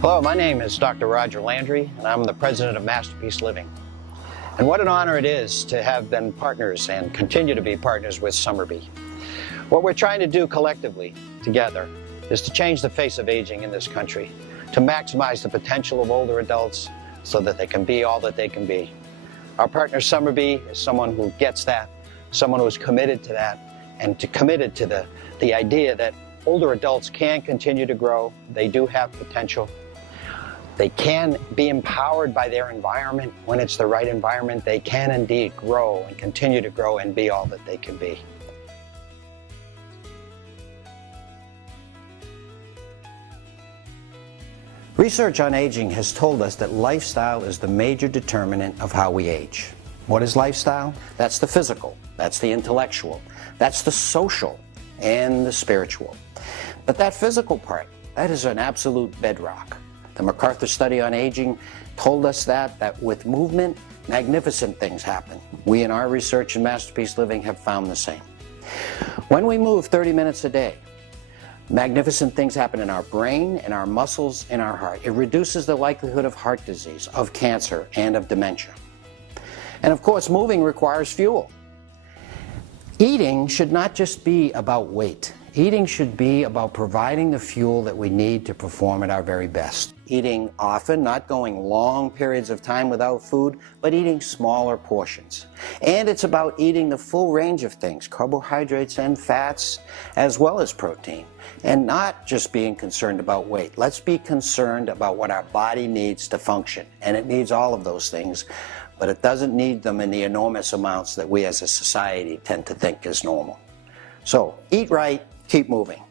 Hello, my name is Dr. Roger Landry, and I'm the president of Masterpiece Living. And what an honor it is to have been partners and continue to be partners with Somerby. What we're trying to do collectively, together, is to change the face of aging in this country, to maximize the potential of older adults so that they can be all that they can be. Our partner Somerby is someone who gets that, someone who is committed to that, and committed to the idea that older adults can continue to grow. They do have potential. They can be empowered by their environment. When it's the right environment, they can indeed grow and continue to grow and be all that they can be. Research on aging has told us that lifestyle is the major determinant of how we age. What is lifestyle? That's the physical, that's the intellectual, that's the social, and the spiritual. But that physical part, that is an absolute bedrock. The MacArthur study on aging told us that with movement, magnificent things happen. We in our research in Masterpiece Living have found the same. When we move 30 minutes a day, magnificent things happen in our brain, in our muscles, in our heart. It reduces the likelihood of heart disease, of cancer, and of dementia. And of course, moving requires fuel. Eating should not just be about weight. Eating should be about providing the fuel that we need to perform at our very best. Eating often, not going long periods of time without food, but eating smaller portions. And it's about eating the full range of things, carbohydrates and fats, as well as protein. And not just being concerned about weight. Let's be concerned about what our body needs to function. And it needs all of those things, but it doesn't need them in the enormous amounts that we as a society tend to think is normal. So, eat right, keep moving.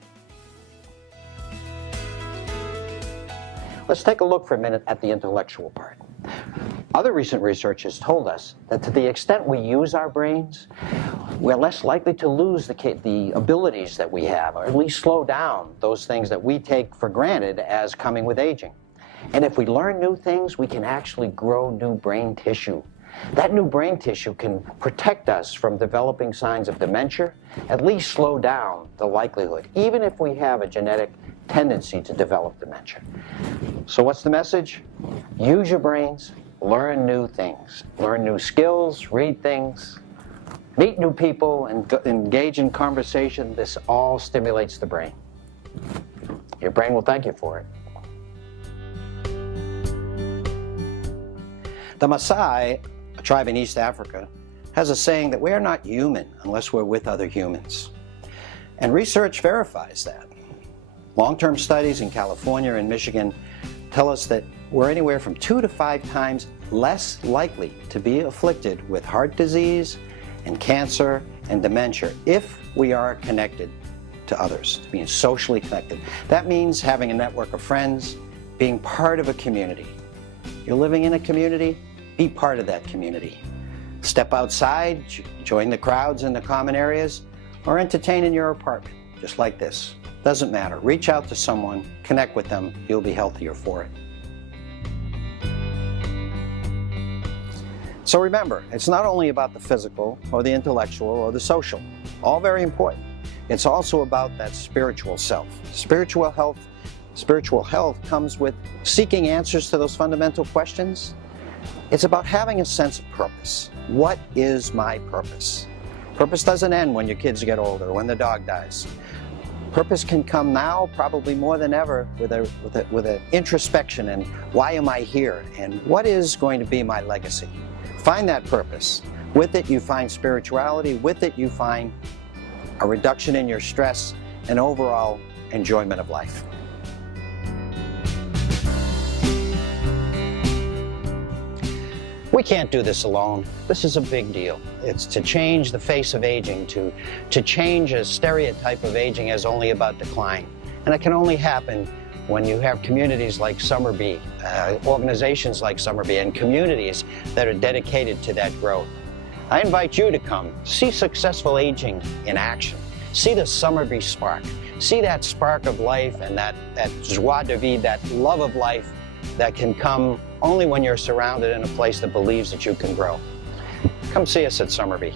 Let's take a look for a minute at the intellectual part. Other recent research has told us that to the extent we use our brains, we're less likely to lose the abilities that we have, or at least slow down those things that we take for granted as coming with aging. And if we learn new things, we can actually grow new brain tissue. That new brain tissue can protect us from developing signs of dementia, at least slow down the likelihood, even if we have a genetic tendency to develop dementia. So what's the message? Use your brains, learn new things, learn new skills, read things, meet new people, and engage in conversation. This all stimulates the brain. Your brain will thank you for it. The Maasai, a tribe in East Africa, has a saying that we are not human unless we're with other humans. And research verifies that. Long-term studies in California and Michigan tell us that we're anywhere from 2 to 5 times less likely to be afflicted with heart disease and cancer and dementia if we are connected to others, being socially connected. That means having a network of friends, being part of a community. You're living in a community, be part of that community. Step outside, join the crowds in the common areas, or entertain in your apartment, just like this. Doesn't matter. Reach out to someone, connect with them, you'll be healthier for it. So remember, it's not only about the physical or the intellectual or the social, all very important. It's also about that spiritual self. Spiritual health comes with seeking answers to those fundamental questions. It's about having a sense of purpose. What is my purpose? Purpose doesn't end when your kids get older, when the dog dies. Purpose can come now, probably more than ever, with an introspection and why am I here and what is going to be my legacy. Find that purpose. With it you find spirituality, with it you find a reduction in your stress and overall enjoyment of life. We can't do this alone. This is a big deal. It's to change the face of aging, to change a stereotype of aging as only about decline. And it can only happen when you have communities like Somerby, organizations like Somerby, and communities that are dedicated to that growth. I invite you to come, see successful aging in action. See the Somerby spark. See that spark of life and that joie de vivre, that love of life that can come only when you're surrounded in a place that believes that you can grow. Come see us at Somerby.